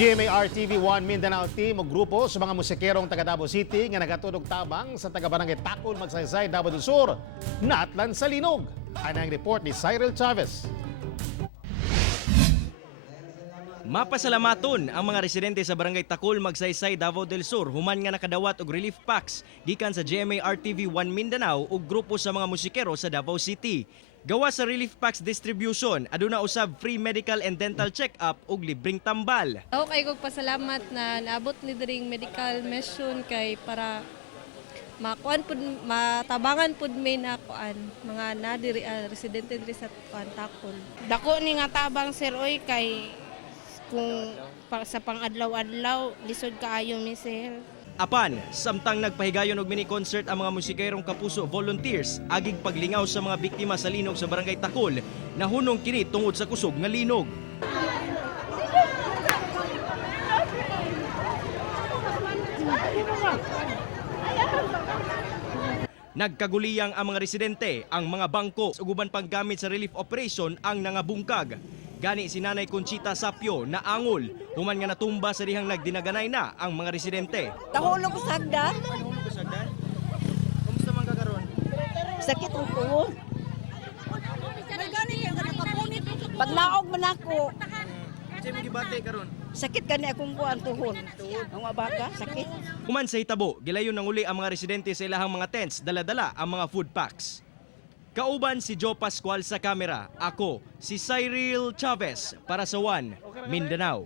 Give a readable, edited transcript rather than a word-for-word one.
GMA-RTV1 Mindanao team o grupo sa mga musikerong taga Davao City nga nagatulog tabang sa taga-barangay Takol, Magsaysay, Davao del Sur, natlan sa linog. Ano ang report ni Cyril Chavez. Mapasalamaton ang mga residente sa barangay Takol, Magsaysay, Davao del Sur human nga nakadawat og relief packs gikan sa GMA-RTV1 Mindanao ug grupo sa mga musikero sa Davao City. Gawa sa relief packs distribution, aduna usab free medical and dental check-up ug libreng tambal. Ako kay kog pasalamat na naabot ni diring medical mission kay para makuan pud matabangan pud may nakuan mga na diri residente diri sa Takol. Dako ni nga tabang sir oy kay kung sa pang-adlaw-adlaw lisod kaayo mi sir. Apan, samtang nagpahigayon og mini concert ang mga musikerong Kapuso volunteers agig paglingaw sa mga biktima sa linog sa barangay Takol, nahunong kini tungod sa kusog nga linog. Nagkaguliyang ang mga residente, ang mga bangko ug uban pang gamit sa relief operation ang nangabungkag. Gani si Nanay Conchita Sapio na angol, human nga natumba sa dihang nagdinaganay na ang mga residente. Tahulog ko sa hagdan. Kumusta man ka karon? Sakit ang tuhod. Paglaog man ako, Say mo gibate karon. sakit gani akong kuan tuhod. Ang mga baka, sakit. Human sa hitabo, gilayon nang uli ang mga residente sa ilahang mga tents, dala-dala ang mga food packs. Kauban si Joe Pascual sa kamera, ako si Cyril Chavez para sa One Mindanao.